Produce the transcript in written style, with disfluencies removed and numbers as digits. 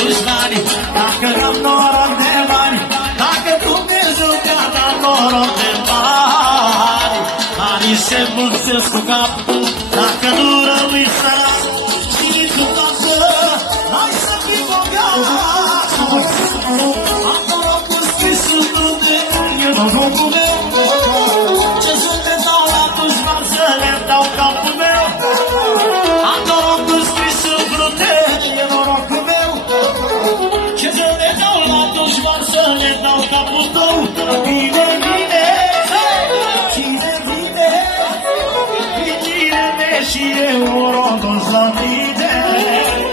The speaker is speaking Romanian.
dușmani. Dacă am noroc de bani, dacă Dumnezeu te-a dat noroc de bani, anii se mulțesc cu capul, dacă nu rămâi sărat și nici cu toată, hai să fii bogat. Am norocul scris în frunte, e norocul meu, ce să le dau la dușman, să le dau capul meu. Am norocul scris în frunte, e norocul meu, ce să le dau la dușman, să le dau capul tău. Bine